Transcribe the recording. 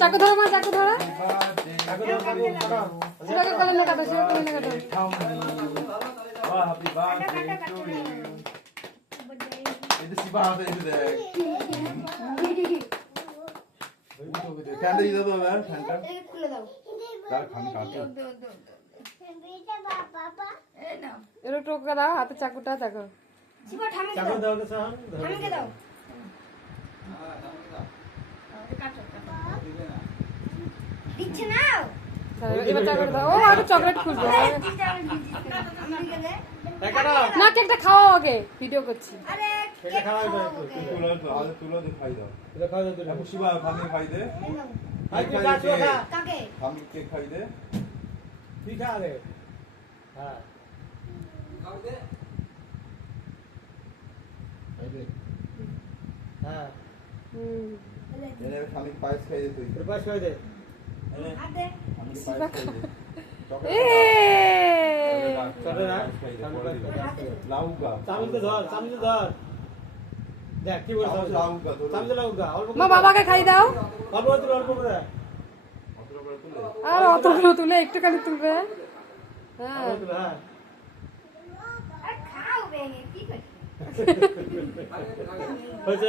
চাকু ধরো মা, চাকু ধরো। সেটাকে কোলে না কাটো, সেটাকে কোলে না কাটো। Happy birthday to you. এটা শিবা হাতে এসে দেখ। ফ্যানটা দিতে দাও না, ফ্যানটা। খুলে দাও। তার খান কাটে। এরো টোকা দাও, হাতে চাকুটা দেখো। শিবা ঠামে চাকু দাও। দাও তো সাহান ঠামে দাও। দিচ্ছে না। এবার চাকুটা দাও। ও আরো চকলেট খুলবে। না, কেকটা খাওয়া আগে, ভিডিও করছি। আরে এটা খাওয়াই দাও তুলো তো আগে তুলো দিয়ে খাই দাও। এটা খাওয়া দাও এখন শিবা খামি খাই দে। আই কি কাজ খা কাকে? খামি কেক খাই দে। কি খা রে হ্যাঁ খাই দে। হ্যাঁ এনে খামি পায়েস খাই দে তুই। পাস করে দে এনে হাত দে। খামি পায়েস খাই দে। এ চলে না লাউগা। চামচ ধর দেখ কি বলছ লাউগা ধরো। চামচ লাউগা অল্প মা বাবাকে খাই দাও। অল্প করে অত করে তুলে। আর অতগুলো তুলে একটুখানি তুলবে। হ্যাঁ হ্যাঁ আর খাও ভেঙে কি করছিস? হয়েছে